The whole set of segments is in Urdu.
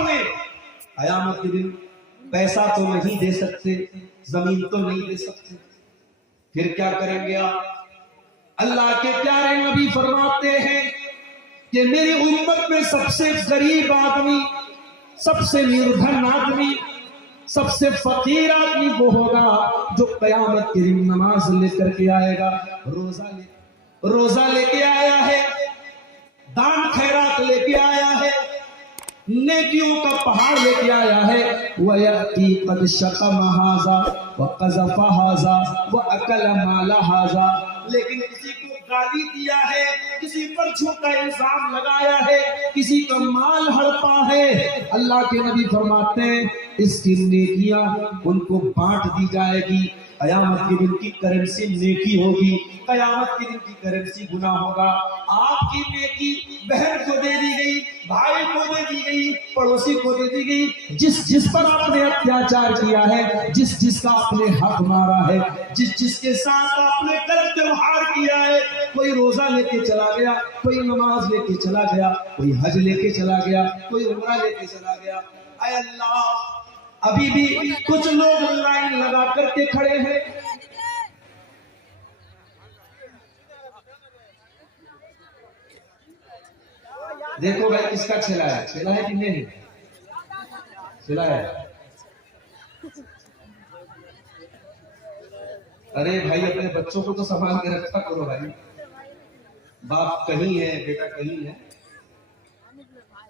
اپنے. قیامت کے دن پیسہ تو نہیں دے سکتے, زمین تو نہیں دے سکتے, پھر کیا کریں گے آپ؟ اللہ کے پیارے نبی فرماتے ہیں کہ میری امت میں سب سے غریب آدمی, سب سے نردھن آدمی, سب سے فقیر آدمی وہ ہوگا جو قیامت کے دن نماز لے کر کے آئے گا, روزہ لے کے آیا ہے, دان خیرات لے کے آیا ہے, نیکیوں کا پہاڑ لے کے آیا ہے. وَيَأْتِي قَدْ شَتَمَ هَذَا وَقَذَفَ هَذَا وَأَكَلَ مَالَ هَذَا, لیکن کسی کو گالی دیا ہے, کسی پر جھوٹا الزام لگایا ہے, کسی کا مال ہڑپا ہے. اللہ کے نبی فرماتے ہیں اس کی نیکیاں ان کو بانٹ دی جائے گی. قیامت کے دن کی کرنسی نیکی ہوگی, قیامت کے دن کی کرنسی گناہ ہوگا. آپ کی نیکی بہن کو دے دی گئی, بھائی کو دے دی گئی, پڑوسی کو دے دی گئی, جس پر آپ نے اتیاچار کیا ہے, جس کا آپ نے حق مارا ہے, جس کے ساتھ آپ نے غلط ویوہار کیا ہے. کوئی روزہ لے کے چلا گیا, کوئی نماز لے کے چلا گیا, کوئی حج لے کے چلا گیا, کوئی عمرہ لے کے چلا گیا. اے اللہ, ابھی بھی کچھ لوگ لائن لگا کر کے کھڑے ہیں. دیکھو بھائی کس کا چھلا ہے, چھلا ہے کہ نہیں چھلا ہے؟ ارے بھائی اپنے بچوں کو تو سنبھال کے رکھا کرو بھائی. باپ کہیں ہے, بیٹا کہیں ہے,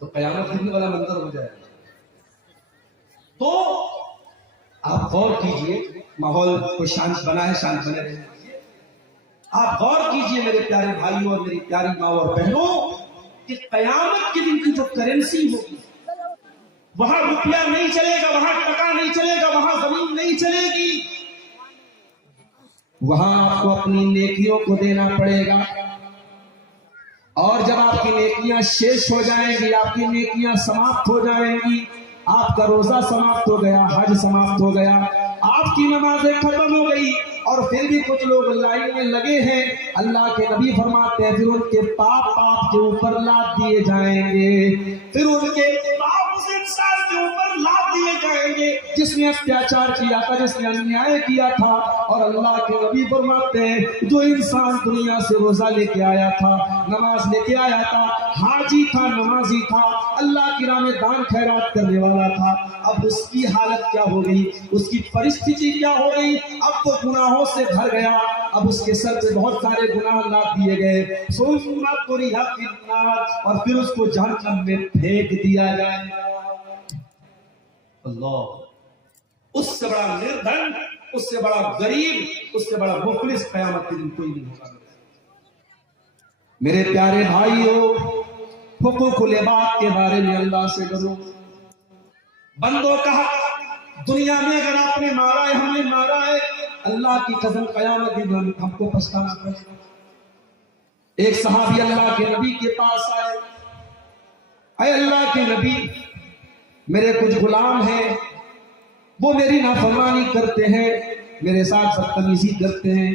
تو قیامت دن والا منظر ہو جائے. تو آپ غور کیجئے, ماحول کو شانت بنا ہے, شانت بنے رہے. آپ غور کیجئے میرے پیارے بھائیوں اور میری پیاری ماں اور بہنوں کہ قیامت کے دن کی جو کرنسی ہوگی, وہاں روپیہ نہیں چلے گا, وہاں ٹکا نہیں چلے گا, وہاں زمین نہیں چلے گی, وہاں آپ کو اپنی نیکیوں کو دینا پڑے گا. اور جب آپ کی نیکیاں شیش ہو جائیں گی, آپ کی نیکیاں سماپت ہو جائیں گی, آپ کا روزہ سماپت ہو گیا, حج سماپت ہو گیا, آپ کی نمازیں ختم ہو گئی, اور پھر بھی کچھ لوگ لائن میں لگے ہیں. اللہ کے نبی فرماتے ہیں پھر ان کے پاپ کے اوپر لاد دیے جائیں گے, پھر ان کے پاپ اس انسان کے اوپر لاد دیے جائیں گے جس نے اتیاچار کیا تھا, جس نے انیائے کیا تھا. اور اللہ کے نبی فرماتے ہیں جو انسان دنیا سے روزہ لے کے آیا تھا, نماز لے کے آیا تھا, حاجی تھا, نمازی تھا, اللہ کی راہ میں دان خیرات کرنے والا تھا, اب اس کی حالت کیا ہو گئی, اس کی پرستھتی کیا ہو گئی؟ اب تو گناہوں سے بھر گیا, اب اس کے سر پہ بہت سارے گناہ لاد دیے گئے. اور پھر اس کو جہنم میں پھینک دیا جائے. اللہ, اس سے بڑا نردھن, اس سے بڑا غریب, اس سے بڑا مفلس قیامت کے دن کوئی نہیں ہوگا. میرے پیارے بھائیوں, حقوق العباد کے بارے میں اللہ سے ڈرو. بندوں کا حق دنیا میں اگر آپ نے مارا ہے, ہم نے مارا ہے, اللہ کی قسم قیامت کے دن ہم کو پچھتانا پڑے گا. ایک صحابی اللہ کے نبی کے پاس آئے, اے اللہ کے نبی, میرے کچھ غلام ہیں, وہ میری نافرمانی کرتے ہیں, میرے ساتھ بدتمیزی کرتے ہیں.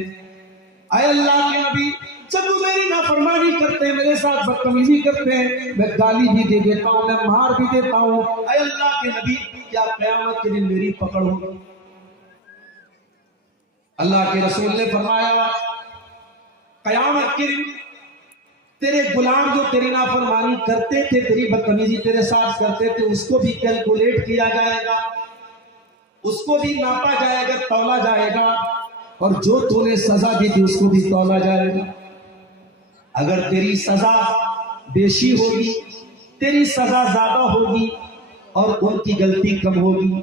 اے اللہ کے نبی, جب وہ میری نافرمانی کرتے ہیں, میرے ساتھ بدتمیزی کرتے ہیں, میں گالی بھی دے دیتا ہوں, میں مار بھی دیتا ہوں. اے اللہ کے نبی, کیا قیامت کے دن میری پکڑ ہوگی؟ اللہ کے رسول نے فرمایا قیامت کے دن تیرے غلام جو تیری نافرمانی کرتے تھے, تیری بدتمیزی تیرے ساتھ کرتے تھے, اس کو بھی کیلکولیٹ کیا جائے گا, اس کو بھی ناپا جائے گا, تولا جائے گا, اور جو تو نے سزا دی تھی اس کو بھی تولا جائے گا. اگر تیری سزا بیشی ہوگی, تیری سزا زیادہ ہوگی, اور ان کی غلطی کم ہوگی,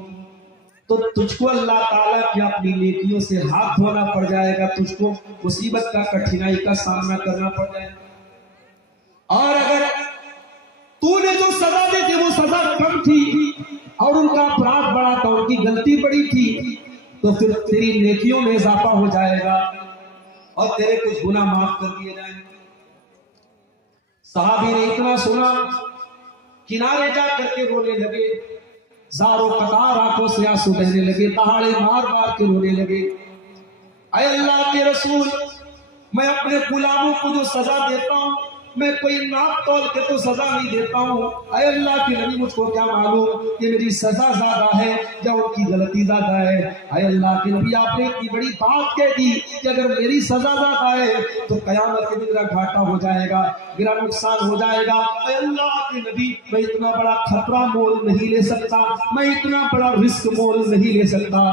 تو تجھ کو اللہ تعالیٰ کی اپنی نیکیوں سے ہاتھ دھونا پڑ جائے گا, تجھ کو مصیبت کا, کٹھنائی کا سامنا کرنا پڑ جائے گا. اور اگر تو نے جو سزا دی تھی وہ سزا کم تھی اور ان کا اپرادھ بڑا تھا, ان کی غلطی بڑی تھی, تو پھر تیری نیکیوں میں اضافہ ہو جائے گا اور تیرے کچھ گناہ معاف کر دیے جائیں گے. صحابی نے اتنا سنا, کنارے جا کر کے رونے لگے, زاروں قطار آنکھوں سے آنسو بہنے لگے, دہاڑے مار مار کے رونے لگے. اے اللہ کے رسول, میں اپنے غلاموں کو جو سزا دیتا ہوں میں کوئی ناپ تول کے تو سزا نہیں دیتا ہوں، اے اللہ کے نبی مجھ کو کیا معلوم کہ میری سزا زیادہ ہے یا ان کی غلطی زیادہ ہے۔ اے اللہ کے نبی آپ نے اتنی بڑی بات کہہ دی کہ اگر میری سزا زیادہ ہے تو قیامت کے دن میرا گھاٹا ہو جائے گا، میرا نقصان ہو جائے گا۔ اے اللہ کے نبی میں اتنا بڑا خطرہ مول نہیں لے سکتا، میں اتنا بڑا رسک مول نہیں لے سکتا۔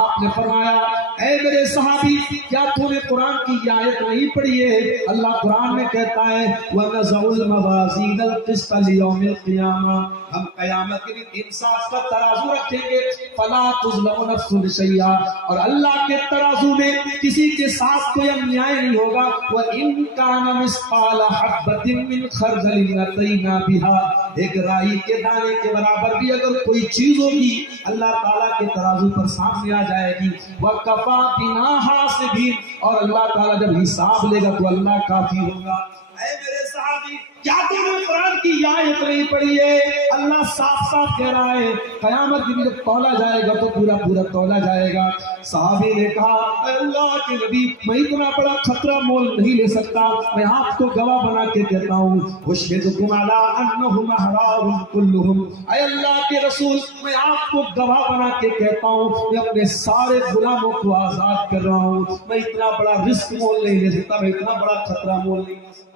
آپ نے فرمایا اے میرے صحابی کیا تو نے قرآن کی یہ آیت نہیں پڑھی ہے؟ اللہ قرآن میں کہتا ہے وَنَزَعُ الْمَوَازِينَ الْقِسْطَ لِيَوْمِ الْقِيَامَةِ، ہم قیامت کے دن انصاف کا ترازو رکھیں گے، فَلَا تُظْلَمُ نَفْسٌ شَيْئًا، اور اللہ کے ترازو میں کسی کے ساتھ کوئی انیائے نہیں ہوگا۔ وَإِن كَانَ مِثْقَالَ حَبَّةٍ مِّنْ خَرْدَلٍ أَتَيْنَا بِهَا، ایک رائی کے دانے کے برابر بھی اگر کوئی چیز ہوگی اللہ تعالیٰ کے ترازو پر سامنے آ جائے گی۔ وَكَفَى بِنَا حَاسِبِينَ، اور اللہ تعالیٰ جب حساب لے گا تو اللہ کافی ہوگا۔ اے میرے صحابی کیا تم نے قرآن کی یہ آیت نہیں پڑھی ہے؟ اللہ صاف صاف کہہ رہا ہے قیامت کے دن جب تولا جائے گا تو پورا پورا تولا جائے گا۔ صحابی نے کہا اے اللہ کے نبی میں اتنا بڑا خطرہ مول نہیں لے سکتا، میں آپ کو گواہ بنا کے کہتا ہوں اشہدکم علی انہم احرار کلہم، اے اللہ کے رسول میں آپ کو گواہ بنا کے کہتا ہوں میں اپنے سارے غلاموں کو آزاد کر رہا ہوں، میں اتنا بڑا رسک مول نہیں لے سکتا، میں اتنا بڑا خطرہ مول نہیں لے سکتا۔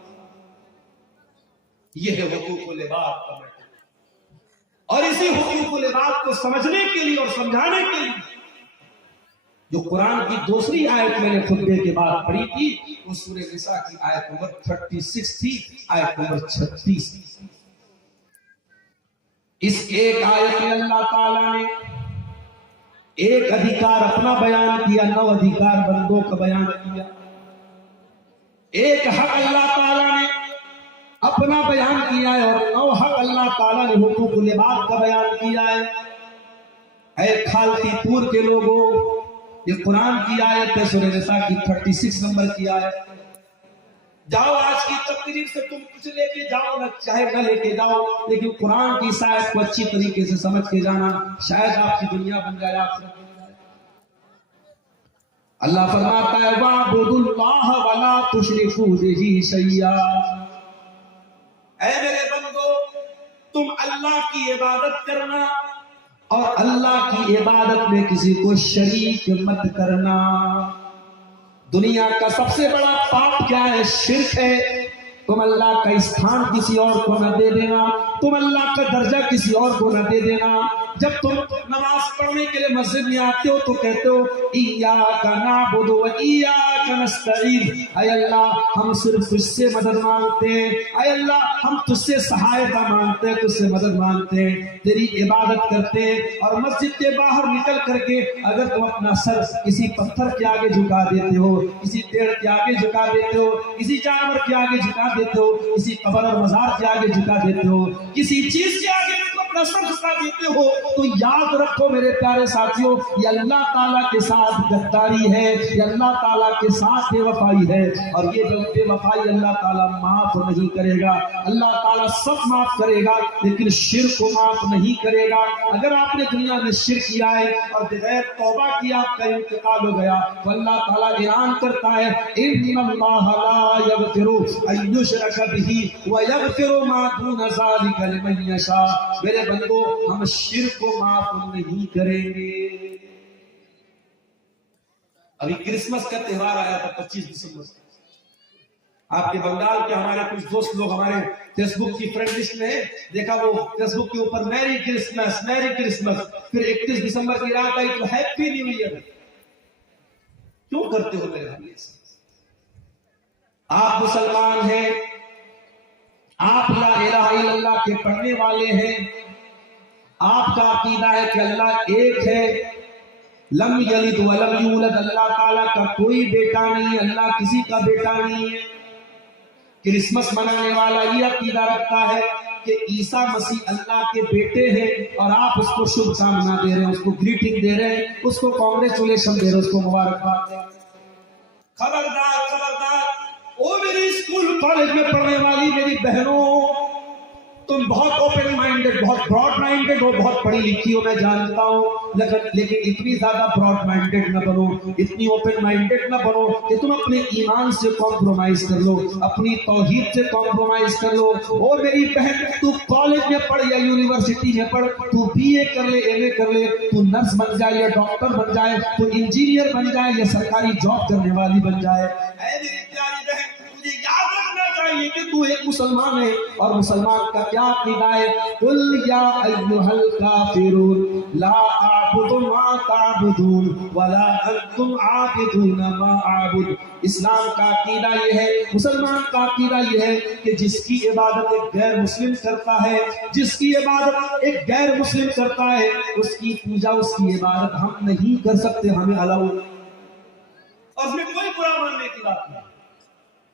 یہ ہے حقوق العباد کا میٹر، اور اسی حقوق العباد کو سمجھنے کے لیے اور سمجھانے کے لیے جو قرآن کی دوسری آیت میں نے خطبے کے بعد پڑھی تھی وہ سورہ نساء کی آیت نمبر 36 تھی، آیت نمبر 36۔ اس ایک آیت میں اللہ تعالیٰ نے ایک ادھیکار اپنا بیان کیا، 9 ادھیکار بندوں کا بیان کیا۔ ایک حق اللہ تعالیٰ نے اپنا بیان کیا ہے اور 9 حق اللہ تعالیٰ نے حقوق العباد کا بیان کیا ہے۔ اے کھالتی پور کے لوگوں، یہ قرآن کی آیت ہے، سورہ نساء کی 36 نمبر کی آیت۔ جاؤ آج کی تقریر سے تم کچھ لے کے جاؤ نہ چاہے نہ لے کے جاؤ، لیکن قرآن کی اس آیت کو اچھی طریقے سے سمجھ کے جانا، شاید آپ کی دنیا بن جائے، آپ سے اللہ فرماتا ہے وَاعْبُدُوا اللَّهَ وَلَا تُشْرِكُوا بِهِ شَيْئًا، اے میرے بندو تم اللہ کی عبادت کرنا اور اللہ کی عبادت میں کسی کو شریک مت کرنا۔ دنیا کا سب سے بڑا پاپ کیا ہے؟ شرک ہے۔ تم اللہ کا استھان کسی اور کو نہ دے دینا، تم اللہ کا درجہ کسی اور کو نہ دے دینا۔ جب تم نماز پڑھنے کے لیے مسجد میں آتے ہو تو کہتے ہو ایاک نعبد و ایاک نستعین، اے اللہ ہم صرف تجھ سے مدد مانگتے ہیں، اے اللہ ہم تجھ سے سہایتا مانگتے ہیں، تجھ سے مدد مانگتے ہیں، تیری عبادت کرتے ہیں۔ اور مسجد کے باہر نکل کر کے اگر تم اپنا سر کسی پتھر کے آگے جھکا دیتے ہو، کسی پیڑ کے آگے جھکا دیتے ہو، کسی جانور کے آگے جھکا دیتے ہو، کسی قبر اور مزار کے آگے جھکا دیتے ہو، کسی چیز کے آگے اپنا سر جھکا دیتے ہو، تو یاد رکھو میرے پیارے ساتھیوں یہ اللہ تعالیٰ کے ساتھ غداری ہے، یہ اللہ تعالیٰ کے ساتھ بے وفائی ہے، اور یہ جو بے وفائی اللہ تعالیٰ معاف نہیں کرے گا۔ اللہ تعالیٰ سب معاف کرے گا لیکن شرک کو معاف نہیں کرے گا۔ اگر آپ نے دنیا میں شرک کیا ہے اور بغیر توبہ کیا آپ کا انتقال ہو گیا تو اللہ تعالیٰ اعلان کرتا ہے ان اللہ لا یغفر ان یشرک بہ ویغفر ما دون ذلک لمن یشاء، میرے بندو ہم شرک کو معاف نہیں کریں گے۔ ابھی کرسمس کا تہوار آیا تھا 25 دسمبر سے، آپ کے بنگال کے ہمارے کچھ دوست لوگ ہمارے فیس بک کی فرینڈ لسٹ میں دیکھا، وہ فیس بک کے اوپر میری کرسمس میری کرسمس، پھر 31 دسمبر کی رات آئی تو ہیپی نیو ایئر۔ کیوں کرتے ہو میرے بھائی؟ آپ مسلمان ہیں، آپ لا الہ الا اللہ کے پڑھنے والے ہیں، آپ کا عقیدہ ہے کہ اللہ ایک ہے، لم یلد ولم یولد، اللہ تعالیٰ کا کوئی بیٹا نہیں ہے، اللہ کسی کا بیٹا نہیں ہے۔ کرسمس منانے والا یہ عقیدہ رکھتا ہے کہ عیسیٰ مسیح اللہ کے بیٹے ہیں اور آپ اس کو شبھ کامنا دے رہے ہیں، اس کو گریٹنگ دے رہے ہیں، اس کو کانگریچولیشن دے رہے ہیں، اس کو مبارکباد دے رہے ہیں۔ خبردار خبردار، او میری اسکول کالج میں پڑھنے والی میری بہنوں، تم بہت اوپن مائنڈیڈ، بہت براڈ مائنڈیڈ ہو، بہت پڑھی لکھی ہو، میں جانتا ہوں، لیکن اتنی زیادہ براڈ مائنڈیڈ نہ بنو، اتنی اوپن مائنڈیڈ نہ بنو کہ تم اپنے ایمان سے کمپرومائز کر لو، اپنی توحید سے کمپرومائز کر لو۔ اور میری بہن، تو کالج میں پڑھ یا یونیورسٹی میں پڑھ، تو بی اے کر لے، ایم اے کر لے، تو نرس بن جائے یا ڈاکٹر بن جائے، تو انجینئر بن جائے یا سرکاری جاب کرنے والی بن جائے، اے میری پیاری بہن، تجھے یاد رکھنا چاہیے کہ تو ایک مسلمان ہے، اور مسلمان کا کیا عقیدہ ہے؟ قل یا ایھا الکافرون لا اعبد ما تعبدون ولا انتم عابدون ما اعبد۔ اسلام کا عقیدہ یہ ہے، مسلمان کا عقیدہ یہ ہے کہ جس کی عبادت ایک غیر مسلم کرتا ہے، جس کی عبادت ایک غیر مسلم کرتا ہے، اس کی پوجا، اس کی عبادت ہم نہیں کر سکتے، ہمیں الاؤ نہیں۔ اور اس میں کوئی برا ماننے کی بات نہیں۔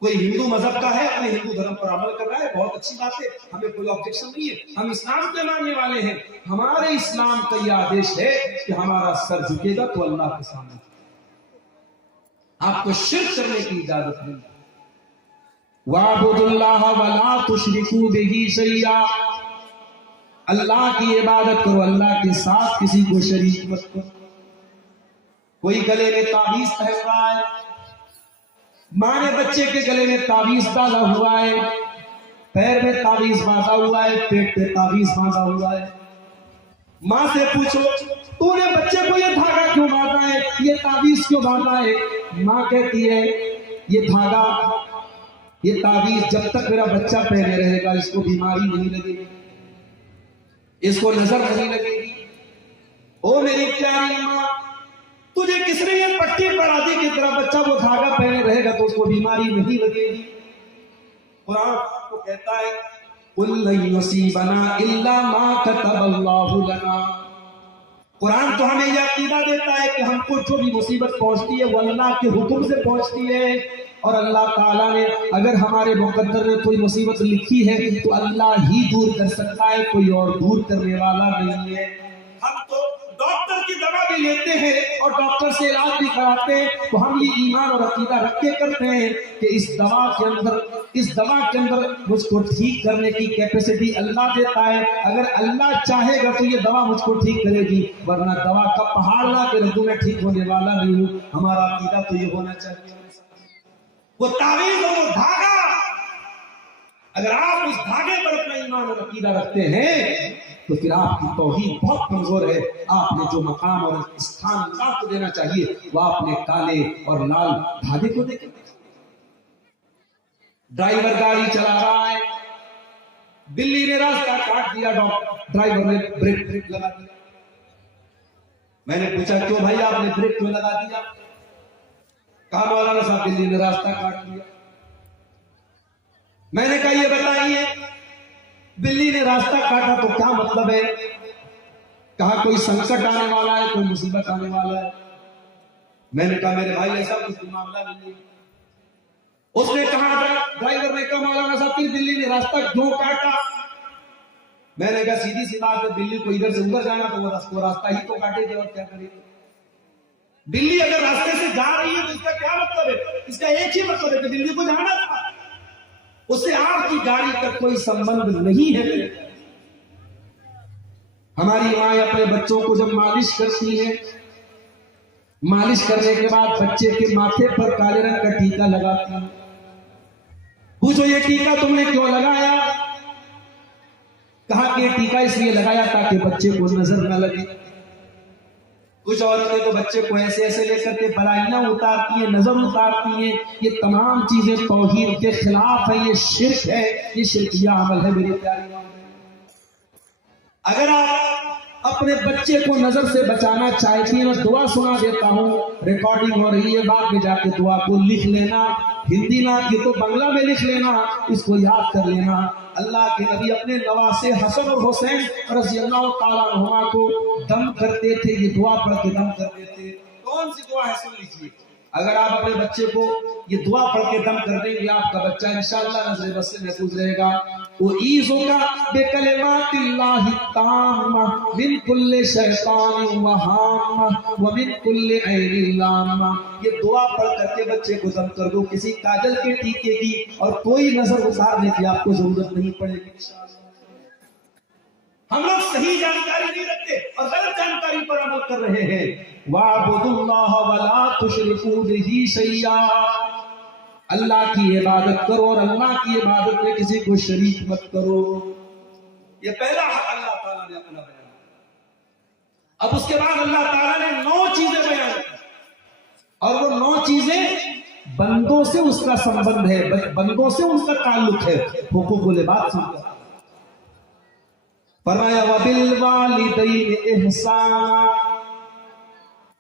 کوئی ہندو مذہب کا ہے، اپنے ہندو دھرم پر عمل کر رہا ہے، بہت اچھی بات ہے، ہمیں کوئی آبجیکشن نہیں ہے، ہم اسلام کے ماننے والے ہیں۔ ہمارے اسلام کا یہ آدیش ہے کہ ہمارا سر جھکے گا تو اللہ کے سامنے، آپ کو شرک کرنے کی اجازت نہیں۔ وَاعْبُدُوا اللَّهَ وَلَا تُشْرِكُوا بِهِ شَيْئًا، اللہ کی عبادت کرو، اللہ کے ساتھ کسی کو شریک مت کرو۔ کوئی گلے میں تعویذ پہن رہا ہے، ماں نے بچے کے گلے میں تعویذ ڈالا ہوا ہے، پیر میں تعویذ باندھا ہوا ہے، پیٹ پہ تعویذ باندھا ہوا ہے۔ ماں سے پوچھو تو نے بچے کو یہ دھاگا کیوں باندھا ہے، یہ تعویذ کیوں باندھا ہے؟ ماں کہتی ہے یہ دھاگا، یہ تعویذ جب تک میرا بچہ پہنے رہے گا اس کو بیماری نہیں لگے گی، اس کو نظر نہیں لگے گی۔ او میری پیاری ماں، تجھے کس نے یہ پٹی پڑھا دی کہ تیرا بچہ وہ دھاگا پہنے رہے گا تو اس کو بیماری نہیں لگے گی؟ قرآن کو کہتا ہے قُلْ لَن يُصِيبَنَا إِلَّا مَا كَتَبَ اللَّهُ لَنَا۔ قرآن تو ہمیں یہ عقیدہ دیتا ہے کہ ہم کو جو بھی مصیبت پہنچتی ہے وہ اللہ کے حکم سے پہنچتی ہے، اور اللہ تعالیٰ نے اگر ہمارے مقدر میں کوئی مصیبت لکھی ہے تو اللہ ہی دور کر سکتا ہے، کوئی اور دور کرنے والا نہیں ہے۔ ہم تو ڈاکٹر کی دوا بھی لیتے ہیں اور ڈاکٹر سے علاج بھی کراتے ہیں، تو ہم یہ ایمان اور عقیدہ رکھ کے کرتے ہیں کہ اس دوا کے اندر مجھ کو ٹھیک کرنے کی کیپیسٹی اللہ دیتا ہے، اگر اللہ چاہے گا تو یہ دوا مجھ کو ٹھیک کرے گی، ورنہ دوا کا پہاڑ لا کے رکھوں میں ٹھیک ہونے والا نہیں ہوں۔ ہمارا عقیدہ تو یہ ہونا چاہیے۔ وہ تعویذ اور وہ دھاگا، اگر آپ اس دھاگے پر اپنا ایمان اور عقیدہ رکھتے ہیں تو پھر آپ کی توحید بہت کمزور ہے۔ آپ نے جو مقام اور استھان اللہ کو دینا چاہیے وہ آپ نے کالے اور لال دھاگے کو دے کے۔ ڈرائیور گاڑی چلا رہا ہے، بلی نے راستہ کاٹ دیا، ڈرائیور نے بریک لگا دیا۔ میں نے پوچھا کیوں بھائی آپ نے بریک کیوں لگا دیا؟ کہا مولانا صاحب بلی نے راستہ کاٹ دیا۔ میں نے کہا یہ بتائیے بلی نے راستہ کاٹا تو کیا مطلب ہے؟ کہا کوئی سنکٹ آنے والا ہے، کوئی مصیبت آنے والا ہے۔ میں نے کہا میرے بھائی ایسا کچھ معاملہ نہیں ہے۔ اس نے کہا، ڈرائیور نے کہا مولانا صاحب پھر بلی نے راستہ کیوں کاٹا؟ میں نے کہا سیدھی سی بات ہے، بلی کو ادھر سے ادھر جانا تو وہ راستہ ہی تو کاٹے گی، اور کیا کرے گی؟ بلی اگر راستے سے جا رہی ہے تو اس کا کیا مطلب ہے؟ اس کا ایک ہی مطلب ہے کہ بلی کو جانا تھا، اس سے آپ کی گاڑی کا کوئی سمبند نہیں ہے۔ ہماری ماں اپنے بچوں کو جب مالش کرتی ہے، مالش کرنے کے بعد بچے کے ماتھے پر کالے رنگ کا ٹیکا لگاتی ہے۔ پوچھو یہ ٹیکا تم نے کیوں لگایا؟ کہا کہ یہ ٹیکا اس لیے لگایا تاکہ بچے کو نظر نہ لگے۔ کچھ عورتیں تو بچے کو ایسے ایسے لے کر کے بلائیاں اتارتی ہیں، نظر اتارتی ہیں۔ یہ تمام چیزیں توحید کے خلاف ہے، یہ شرک ہے، یہ شرکیہ عمل ہے میرے پیارے۔ اگر آپ اپنے بچے کو نظر سے بچانا چاہتی ہیں، میں دعا سنا دیتا ہوں، ریکارڈنگ ہو رہی ہے، بعد میں جا کے دعا کو لکھ لینا، ہندی نہ کی تو بنگلہ میں لکھ لینا، اس کو یاد کر لینا۔ اللہ کے نبی اپنے نواسے حسن اور حسین رضی اللہ تعالیٰ عنہما کو دم کرتے تھے، یہ دعا پڑھ کے دم کرتے تھے۔ کون سی دعا ہے سن لیجیے۔ اگر آپ اپنے بچے کو یہ دعا پڑھ کے دم کر دیں گے، آپ کا بچہ انشاءاللہ نظر بس سے محفوظ رہے گا۔ وَأُعِيذُكَ بِكَلِمَاتِ اللَّهِ التَّامَّةِ مِنْ كُلِّ شَيْطَانٍ وَهَامَّةٍ وَمِنْ كُلِّ عَيْنٍ لَامَّةٍ۔ یہ دعا پڑھ کر کے بچے کو دم کر دو، کسی کاجل کے ٹیکے کی اور کوئی نظر اتارنے کی آپ کو ضرورت نہیں پڑے گی انشاءاللہ۔ ہم لوگ صحیح جانکاری نہیں رکھتے اور غلط جانکاری پر عمل کر رہے ہیں. وَاعْبُدُوا اللَّهَ وَلَا تُشْرِكُوا بِهِ شَيْئًا. اللہ کی عبادت کرو اور اللہ کی عبادت میں کسی کو شریک مت کرو. یہ پہلا حق اللہ تعالیٰ نے اپنا بیان کیا. اب اس کے بعد اللہ تعالیٰ نے 9 چیزیں بیان کی اور وہ 9 چیزیں بندوں سے اس کا سمبند ہے, بندوں سے ان کا تعلق ہے. حقوق العباد سمجھا فرمایا وَبِالْوَالِدَيْنِ إِحْسَانًا.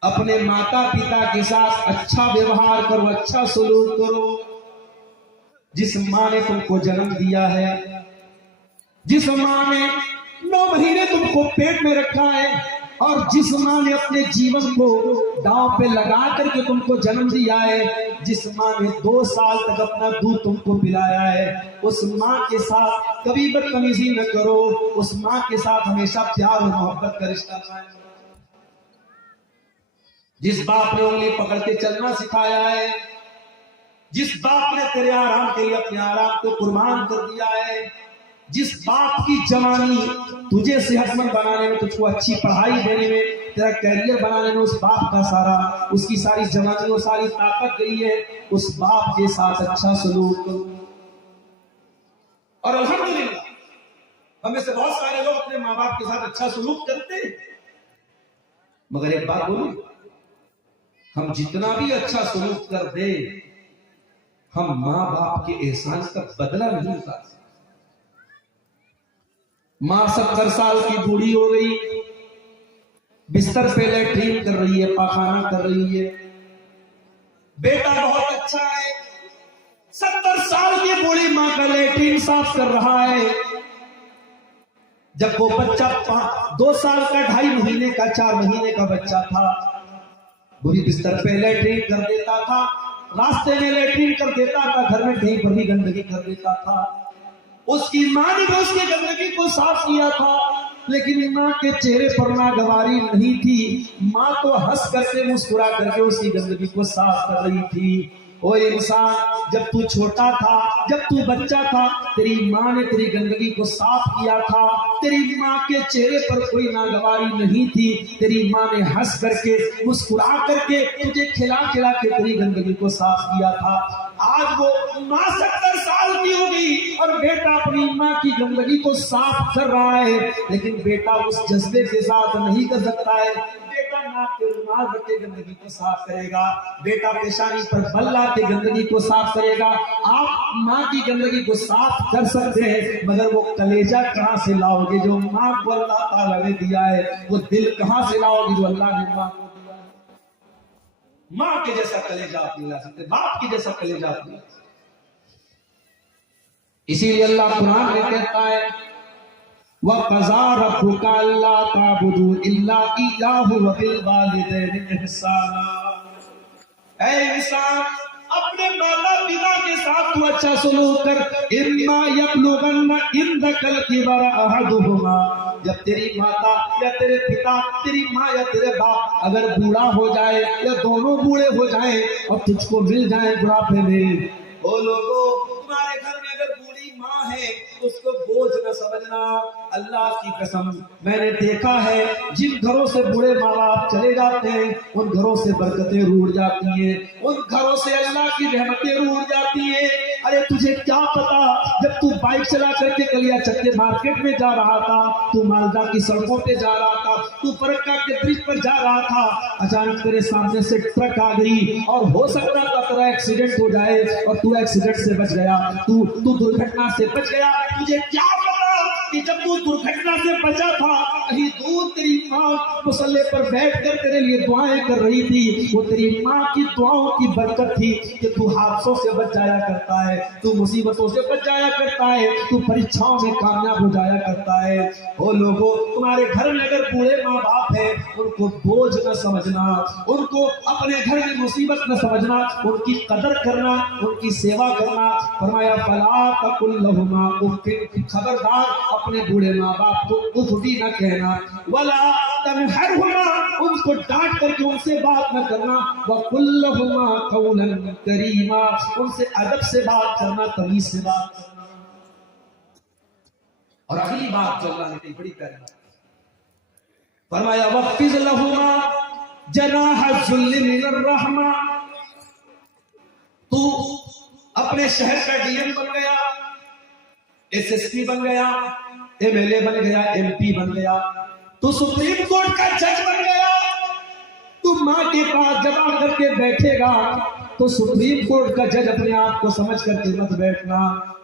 اپنے ماتا پتا کے ساتھ اچھا ویوہار کرو, اچھا سلوک کرو. جس ماں نے تم کو جنم دیا ہے, جس ماں نے 9 مہینے تم کو پیٹ میں رکھا ہے, اور جس ماں نے اپنے جیون کو داؤ پہ لگا کر کے تم کو جنم دیا ہے, جس ماں نے 2 سال تک اپنا دودھ تم کو پلایا ہے, اس ماں کے ساتھ کبھی بدتمیزی نہ کرو. اس ماں کے ساتھ ہمیشہ پیار اور محبت کا رشتہ قائم کرو. جس باپ نے انگلی پکڑ کے چلنا سکھایا ہے, جس باپ نے تیرے آرام کے لیے اپنے آرام کو قربان کر دیا ہے, جس باپ کی جوانی تجھے صحت مند بنانے میں, تجھ کو اچھی پڑھائی دینے میں, تیرا کیریئر بنانے میں اس باپ کا سارا, اس کی ساری جوانی اور ساری طاقت گئی ہے, اس باپ کے ساتھ اچھا سلوک کرو. اور الحمدللہ ہم میں سے بہت سارے لوگ اپنے ماں باپ کے ساتھ اچھا سلوک کرتے ہیں, مگر ایک بات بولوں, ہم جتنا بھی اچھا سلوک کر دے, ہم ماں باپ کے احسان کا بدلہ نہیں اتار سکتے. ماں 70 سال کی بوڑھی ہو گئی, بستر پہ لیٹرین کر رہی ہے, پاخانہ کر رہی ہے. بیٹا بہت اچھا ہے, 70 سال کی بوڑھی ماں کا لیٹرین صاف کر رہا ہے. جب وہ بچہ 2 سال کا, 2.5 مہینے کا, 4 مہینے کا بچہ تھا, بوڑھی بستر پہ لیٹرین کر دیتا تھا, راستے میں لیٹرین کر دیتا تھا, گھر میں کہیں پر بھی گندگی کر دیتا تھا. اس کی ماں نے اس کی گندگی کو صاف کیا تھا, لیکن ماں کے چہرے پر ناگواری نہیں تھی. ماں تو ہنس کر کے, مسکرا کر کے اس کی گندگی کو صاف کر رہی تھی. او انسان, جب تو چھوٹا تھا, جب تو بچہ تھا, تیری ماں نے تیری گندگی کو صاف کیا تھا. تیری ماں کے چہرے پر کوئی ناگواری نہیں تھی. تیری ماں نے ہنس کر کے, مسکرا کر کے تجھے کھلا کھلا کے تیری گندگی کو صاف کیا تھا. آج وہ ماں 70 سال کی ہو گئی اور بیٹا اپنی ماں کی گندگی کو صاف کر رہا ہے, لیکن بیٹا اس جذبے کے ساتھ نہیں کر سکتا ہے. بیٹا ناک کے رومال رکھ کے گندگی کو صاف کرے گا, بیٹا پیشانی پر بل لا کے گندگی کو صاف کرے گا. آپ ماں کی گندگی کو صاف کر سکتے ہیں, مگر وہ کلیجہ کہاں سے لاؤ گے جو ماں کو اللہ تعالیٰ نے دیا ہے؟ وہ دل کہاں سے لاؤ گے جو اللہ نے ماں کو دیا ہے؟ ماں کے جیسا کلیجہ آپ نہیں لا سکتے, باپ کے جیسا کلیجہ آپ نہیں لا سکتے. اسی لیے اللہ قرآن میں کہتا ہے وَقَضَىٰ رَبُّكَ أَلَّا تَعْبُدُوا إِلَّا إِيَّاهُ وَبِالْوَالِدَيْنِ إِحْسَانًا. اے انسان, اپنے ماتا پتا کے ساتھ تو اچھا سلوک کر. اِمَّا يَبْلُغَنَّ عِندَكَ الْكِبَرَ أَحَدُهُمَا. جب تیری ماتا یا تیرے پتا, تیری ماں یا تیرے باپ اگر بوڑھا ہو جائے یا دونوں بوڑھے ہو جائیں اور تجھ کو مل جائیں بڑھاپے میں, او لوگوں, تمہارے گھر میں اگر بوڑھی ماں ہے اس کو بوجھ نہ سمجھنا. اللہ کی قسم, میں نے دیکھا ہے جن گھروں سے بوڑھے ماں باپ چلے جاتے ہیں ان گھروں سے برکتیں روڑ جاتی ہیں, ان گھروں سے اللہ کی رحمتیں روڑ جاتی ہیں. ارے تجھے کیا پتا, جب تو بائک چلا کر کے کلیا چکے مارکیٹ میں جا رہا تھا, تو مالدہ کی سڑکوں پہ جا رہا تھا, تو فرقہ کے برج پر جا رہا تھا, اچانک تیرے سامنے سے ٹرک آ گئی اور ہو سکتا تھا تیرا ایکسیڈنٹ ہو جائے اور تو ایکسیڈنٹ سے بچ گیا, تو درگھٹنا سے بچ گیا. تجھے کیا پتا کہ جب تو درگھٹنا سے بچا تھا کہیں دور تیری ماں مصلی پر بیٹھ کر تیرے لیے دعائیں کر رہی تھی. وہ تیری ماں کی دعاؤں کی برکت تھی کہ تو حادثوں سے بچ جایا کرتا ہے, تو مصیبتوں سے بچ جایا کرتا ہے, تو پریچھاؤں میں کامیاب ہو جایا کرتا ہے. وہ لوگوں, تمہارے گھر میں اگر بوڑھے ماں باپ ہیں ان کو بوجھ نہ سمجھنا, ان کو اپنے گھر میں مصیبت نہ سمجھنا, ان کی قدر کرنا, ان کی سیوا کرنا. فرمایا فلا تقل لهما اف, خبردار اپنے بوڑھے ماں باپ کو اف بھی نہ کہنا. ولا تنہرهما, ان کو ڈانٹ کر کے ان سے بات نہ کرنا. وقل لهما قولا کریما, ان سے ادب سے بات کرنا, تمیز سے بات کرنا. اور اگلی بات جو اللہ نے کہی بڑی پیاری بات فرمایا وَخْفِضْ لَهُمَا جَنَاحَ الذُّلِّ مِنَ الرَّحْمَةِ، تو اپنے شہر کا ڈی ایم بن گیا، ایس ایس پی بن گیا، ایم ایل اے بن گیا، ایم پی بن گیا، تو سپریم کورٹ کا جج بن گیا، تو ماں کے پاس جب آ کر کے بیٹھے گا تو سپریم کورٹ کا جج اپنے آپ کو سمجھ کر کے مت بیٹھنا،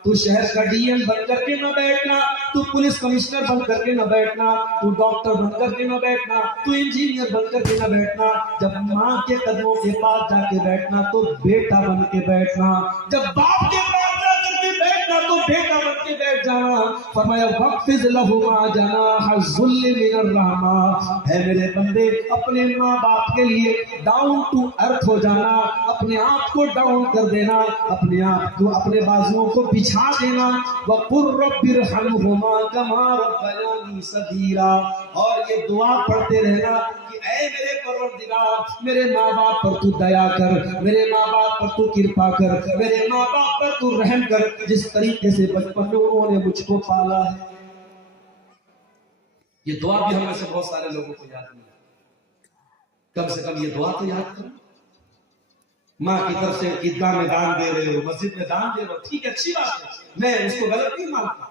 تو شہر کا ڈی ایم بن کر کے نہ بیٹھنا، تو پولیس کمشنر بن کر کے نہ بیٹھنا، تو ڈاکٹر بن کر کے نہ بیٹھنا، تو انجینئر بن کر کے نہ بیٹھنا، جب ماں کے قدموں کے پاس جا کے بیٹھنا تو بیٹا بن کے بیٹھنا، جب باپ کے پاس جا کر کے بیٹھنا تو بیٹا بن کے بیٹھ جانا۔ فرمایا وَخْفِضْ لَهُمَا جَنَاحَ الذُّلِّ مِنَ الرَّحْمَةِ، اے میرے بندے اپنے ماں باپ کے لیے ڈاؤن ٹو ارتھ ہو جانا، اپنے آپ کو ڈاؤن کر دینا، اپنے آپ کو اپنے بازوؤں کو بچھا دینا۔ وَقُلْ رَبِّ ارْحَمْهُمَا كَمَا رَبَّيَانِي صَغِيرًا، اور یہ دعا پڑھتے رہنا کہ اے میرے پروردگار میرے ماں باپ پر تو دیا کر، میرے ماں باپ پر تو کرپا کر، میرے ماں باپ پر تو رحم کر، جس طریقے سے بچپن میں انہوں نے مجھ کو پالا ہے۔ یہ دعا بھی ہم میں سے بہت سارے لوگوں کو یاد نہیں ہے، کم سے کم یہ دعا تو یاد کرو۔ ماں کی طرف سے عیدگاہ میں دان دے رہے ہو، مسجد میں دان دے رہے ہو، ٹھیک ہے، اچھی بات ہے، میں اس کو غلط نہیں مانتا،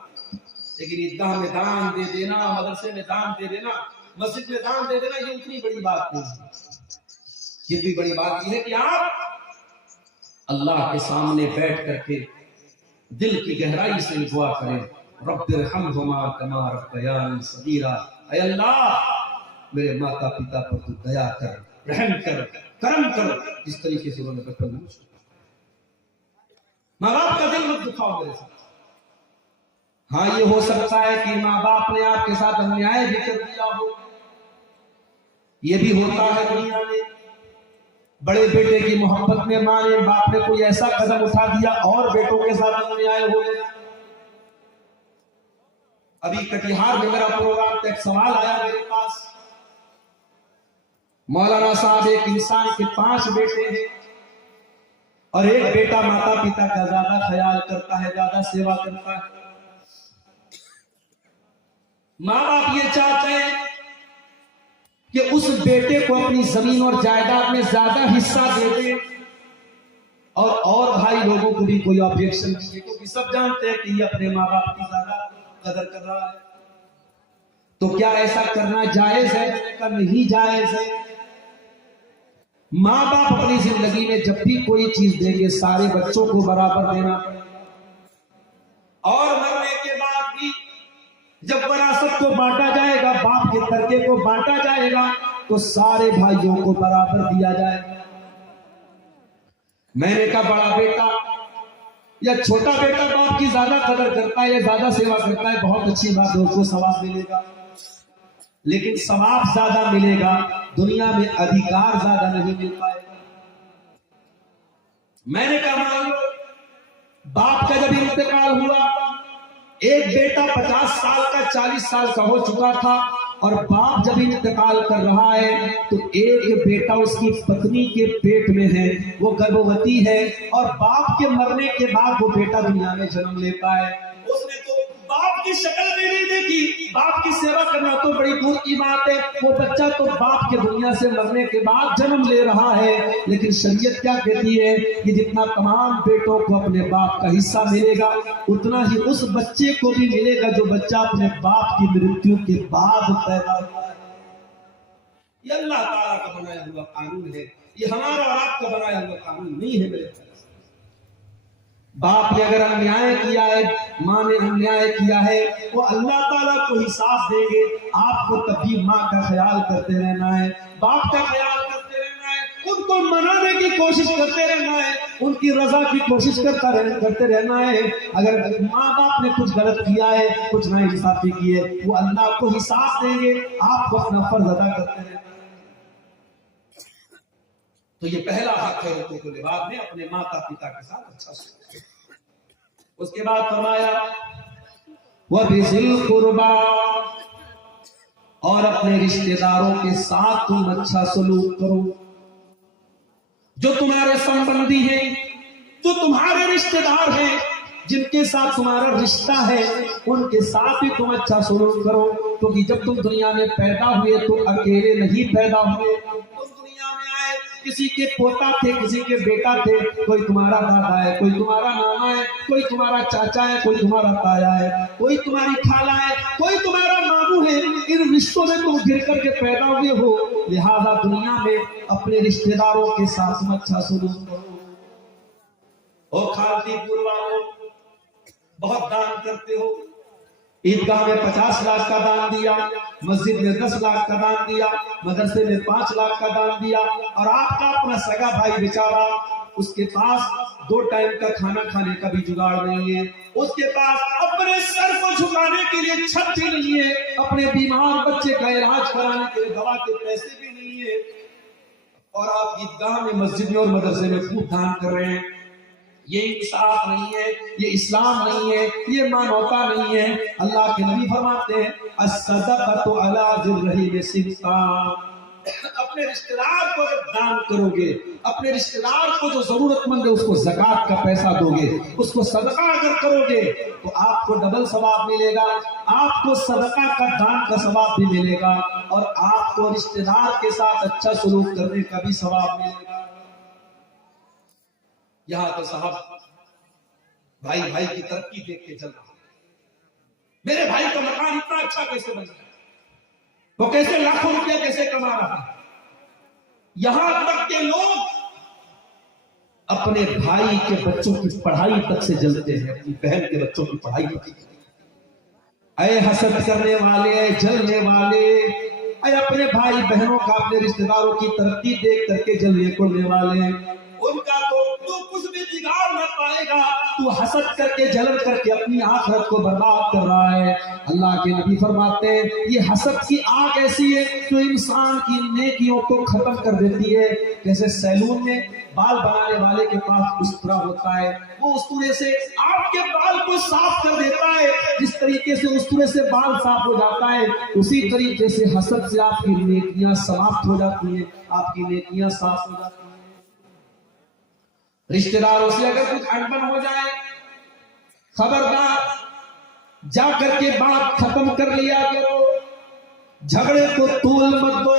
لیکن عیدگاہ میں دان دے دینا، مدرسے میں دان دے دینا، مسجد میں دان دے دینا، یہ اتنی بڑی بات نہیں ہے۔ جتنی بڑی بات یہ ہے کہ آپ اللہ کے سامنے بیٹھ کر کے دل کی گہرائی سے دعا کریں، رب ارحمہما کما ربیانی صغیرا، اے اللہ میرے ماتا پتا پر تو دیا کر، رحم کر، کرم کر، اس طریقے سے انہوں نے بچپن میں مجھ کو۔ ماں باپ کا دل مت دکھاؤ میرے ساتھ۔ ہاں یہ ہو سکتا ہے کہ ماں باپ نے آپ کے ساتھ انیائے بھی کر دیا ہو، یہ بھی ہوتا ہے دنیا میں۔ بڑے بیٹے کی محبت میں ماں نے باپ نے کوئی ایسا قدم اٹھا دیا اور بیٹوں کے ساتھ انیائے ہو گئے۔ ابھی کٹیہار میں میرا پروگرام تھا، ایک سوال آیا میرے پاس، مولانا صاحب ایک انسان کے 5 بیٹے ہیں اور ایک بیٹا ماتا پتا کا زیادہ خیال کرتا ہے، زیادہ سیوا کرتا ہے۔ ماں باپ یہ چاہتے ہیں کہ اس بیٹے کو اپنی زمین اور جائیداد میں زیادہ حصہ دے دے، اور بھائی لوگوں کو بھی کوئی آبجیکشن نہیں ہے، کیونکہ سب جانتے ہیں کہ یہ اپنے ماں باپ کی زیادہ قدر کر رہا ہے۔ تو کیا ایسا کرنا جائز ہے؟ کہ نہیں جائز ہے۔ ماں باپ اپنی زندگی میں جب بھی کوئی چیز دیں گے سارے بچوں کو برابر دینا پڑے، اور مرنے کے بعد بھی جب وراثت کو بانٹا جائے گا، باپ کے ترکے کو بانٹا جائے گا تو سارے بھائیوں کو برابر دیا جائے گا۔ میں نے کہا بڑا بیٹا یا چھوٹا بیٹا باپ کی زیادہ قدر کرتا ہے یا زیادہ سیوا کرتا ہے، بہت اچھی بات ہے، اس کو ثواب ملے گا، لیکن ثواب زیادہ ملے گا، دنیا میں ادھیکار زیادہ نہیں مل پائے گا۔ میں نے کہا مان لو باپ کا جب انتقال ہوا، ایک بیٹا 50 سال کا 40 سال کا ہو چکا تھا، اور باپ جب انتقال کر رہا ہے تو ایک بیٹا اس کی پتنی کے پیٹ میں ہے، وہ گربھوتی ہے، اور باپ کے مرنے کے بعد وہ بیٹا دنیا میں جنم لیتا ہے۔ اس نے تو باپ کی شکل بھی نہیں دیکھی، باپ کی سیوا کرنا تو بڑی دور کی بات ہے، وہ بچہ تو باپ کے دنیا سے مرنے کے بعد جنم لے رہا ہے، لیکن شریعت کیا کہتی ہے کہ جتنا تمام بیٹوں کو اپنے باپ کا حصہ ملے گا اتنا ہی اس بچے کو بھی ملے گا جو بچہ اپنے باپ کی مرتیو کے بعد پیدا ہوا ہے۔ یہ اللہ تعالیٰ کا بنایا ہوا قانون ہے، یہ ہمارا اور آپ کا بنایا ہوا قانون نہیں ہے۔ میرے باپ نے اگر انیائے کیا ہے، ماں نے انیائے کیا ہے، وہ اللہ تعالیٰ کو حساب دیں گے۔ آپ کو تبھی ماں کا خیال کرتے رہنا ہے، باپ کا خیال کرتے رہنا ہے، ان کو منانے کی کوشش کرتے رہنا ہے، ان کی رضا کی کوشش کرتے رہنا ہے۔ اگر ماں باپ نے کچھ غلط کیا ہے، کچھ ناانصافی کی ہے، وہ اللہ کو حساب دیں گے، آپ کو اپنا فرض ادا کرتے رہنا ہے۔ تو یہ پہلا حق ہے حقوق العباد میں اپنے ماتا پتا کے ساتھ اچھا سلوک۔ اس کے بعد فرمایا وَبِذِي الْقُرْبَىٰ، اور اپنے رشتہ داروں کے ساتھ تم اچھا سلوک کرو، جو تمہارے سمبندھی ہیں، جو تمہارے رشتہ دار ہیں، جن کے ساتھ تمہارا رشتہ ہے ان کے ساتھ بھی تم اچھا سلوک کرو، کیونکہ جب تم دنیا میں پیدا ہوئے تو اکیلے نہیں پیدا ہوئے، تم دنیا میں آئے کسی کے پوتا تھے، کسی کے بیٹا تھے، کوئی تمہارا دادا ہے، کوئی تمہارا نانا ہے، کوئی تمہارا چاچا ہے، کوئی تمہارا تایا ہے، کوئی تمہاری خالہ ہے، کوئی تمہارا ماموں ہے، ان رشتوں میں تم گر کر کے پیدا ہوئے ہو، لہذا دنیا میں اپنے رشتہ داروں کے ساتھ تم اچھا سلوک کرو۔ او کھالتی پور والوں، بہت دان کرتے ہو، عیدگاہ میں 50 لاکھ کا دان دیا، مسجد میں 10 لاکھ کا دان دیا، مدرسے میں 5 لاکھ کا دان دیا، اور آپ کا اپنا سگا بھائی بیچارہ، اس کے پاس 2 ٹائم کا کھانا کھانے کا بھی جگاڑ نہیں ہے، اس کے پاس اپنے سر کو جھکانے کے لیے چھت بھی نہیں ہے، اپنے بیمار بچے کا علاج کرانے کے لیے دوا کے پیسے بھی نہیں ہے، اور آپ عیدگاہ میں، مسجد میں اور مدرسے میں خوب دان کر رہے ہیں۔ یہ انصاف نہیں ہے، یہ اسلام نہیں ہے، یہ مانوتا نہیں ہے۔ اللہ کے نبی فرماتے ہیں الصدقۃ علی ذی الرحم صدقہ، اپنے رشتہ دار کو جب دان کرو گے، اپنے رشتہ دار کو جو ضرورت مند ہے اس کو زکوٰۃ کا پیسہ دو گے، اس کو صدقہ اگر کرو گے تو آپ کو ڈبل ثواب ملے گا، آپ کو صدقہ کا دان کا ثواب بھی ملے گا، اور آپ کو رشتہ دار کے ساتھ اچھا سلوک کرنے کا بھی ثواب ملے گا۔ یہاں تو صاحب بھائی بھائی کی ترقی دیکھ کے چل رہا، میرے بھائی کا مکان اتنا اچھا کیسے بن گیا، وہ کیسے لاکھوں روپیہ کیسے کما رہا ہے، یہاں تک کہ لوگ اپنے بھائی کے بچوں کی پڑھائی تک سے جلتے ہیں، اپنی بہن کے بچوں کی پڑھائی تک۔ اے حسد کرنے والے، اے جلنے والے، اے اپنے بھائی بہنوں کا، اپنے رشتہ داروں کی ترقی دیکھ کر کے جلنے کڑنے والے، ان کا تو کچھ بھی بگاڑ نہ پائے گا، تو حسد کر کے جلن کر کے اپنی آخرت کو برباد کر رہا ہے۔ اللہ کے نبی فرماتے ہیں یہ حسد کی آگ ایسی ہے جو انسان کی نیکیوں کو ختم کر دیتی ہے، جیسے سیلون میں بال بنانے والے کے پاس استرا ہوتا ہے، وہ استرے سے آپ کے بال کو صاف کر دیتا ہے، جس طریقے سے استرے سے بال صاف ہو جاتا ہے اسی طریقے سے حسد سے آپ کی نیکیاں سماپت ہو جاتی ہیں، آپ کی نیکیاں صاف ہو جاتی ہیں۔ رشتہ داروں سے اگر کچھ انبن ہو جائے، خبردار جا کر کے بات ختم کر لیا کرو، جھگڑے کو طول مت دو،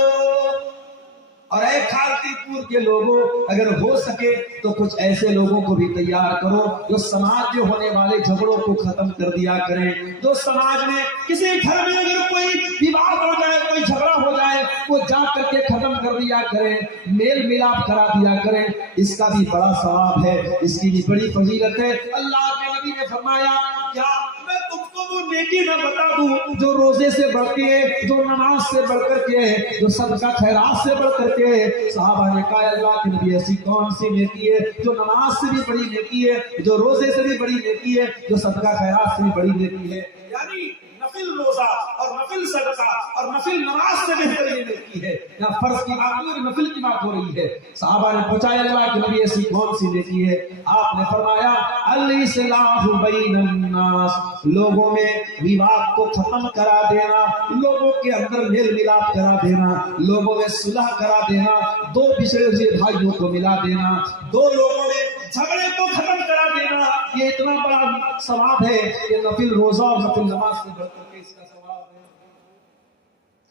اور اے کھالتی پور کے لوگوں، اگر ہو سکے تو کچھ ایسے لوگوں کو بھی تیار کرو جو سماج میں ہونے والے جھگڑوں کو ختم کر دیا کریں، جو سماج میں کسی گھر میں اگر کوئی وواد ہو جائے، کوئی جھگڑا ہو جائے، وہ جا کر کے ختم کر دیا کریں، میل ملاپ کرا دیا کریں، اس کا بھی بڑا ثواب ہے، اس کی بھی بڑی فضیلت ہے۔ اللہ کے نبی نے فرمایا کیا میں تم کو وہ نیکی نہ بتا دوں جو روزے سے بڑھ کے ہے، جو نماز سے بڑھ کر کے ہے، جو صدقہ خیرات سے بڑھ کر کے ہے؟ صحابہ نے کہا اللہ کے نبی ایسی کون سی نیکی ہے جو نماز سے بھی بڑی نیکی ہے، جو روزے سے بھی بڑی نیکی ہے، جو صدقہ خیرات سے بھی بڑی نیکی ہے؟ یعنی نفل روزہ اور نفل صدقہ اور نفل نماز سے بہتر یہ نیکی ہے، یا فرض کی بات نہیں، نفل کی بات ہو رہی ہے۔ صحابہ نے پوچھا اللہ کے نبی ایسی کون سی نیکی ہے؟ آپ نے فرمایا الاصلاح بین الناس، لوگوں میں وواد کو ختم کرا دینا، لوگوں کے اندر میل ملاپ کرا دینا، لوگوں میں صلح کرا دینا، دو بچھڑے ہوئے بھائیوں کو ملا دینا، دو لوگوں میں جھگڑے کو ختم کرا دینا، یہ اتنا بڑا ثواب ہے کہ نفل روزہ اور نفل نماز سے بڑھ کر کے اس کا ثواب ہے۔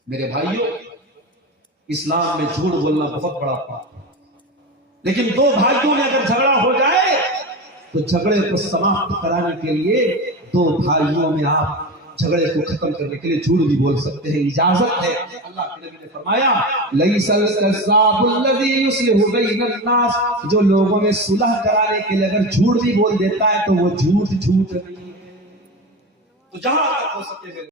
میرے بھائیوں، اسلام میں جھوٹ بولنا بہت بڑا پاپ ہے، لیکن دو بھائیوں میں اگر جھگڑا ہو جائے تو جھگڑے کو سماپت کرانے کے لیے دو بھائیوں میں آپ جھگڑے کو ختم کرنے کے لیے جھوٹ بھی بول سکتے ہیں، اجازت ہے۔ اللہ کے نبی نے فرمایا لیس الکذاب الذی یصلح بین الناس، جو لوگوں میں صلح کرانے کے لیے اگر جھوٹ بھی بول دیتا ہے تو وہ جھوٹ نہیں ہے۔ تو جہاں تک ہو سکے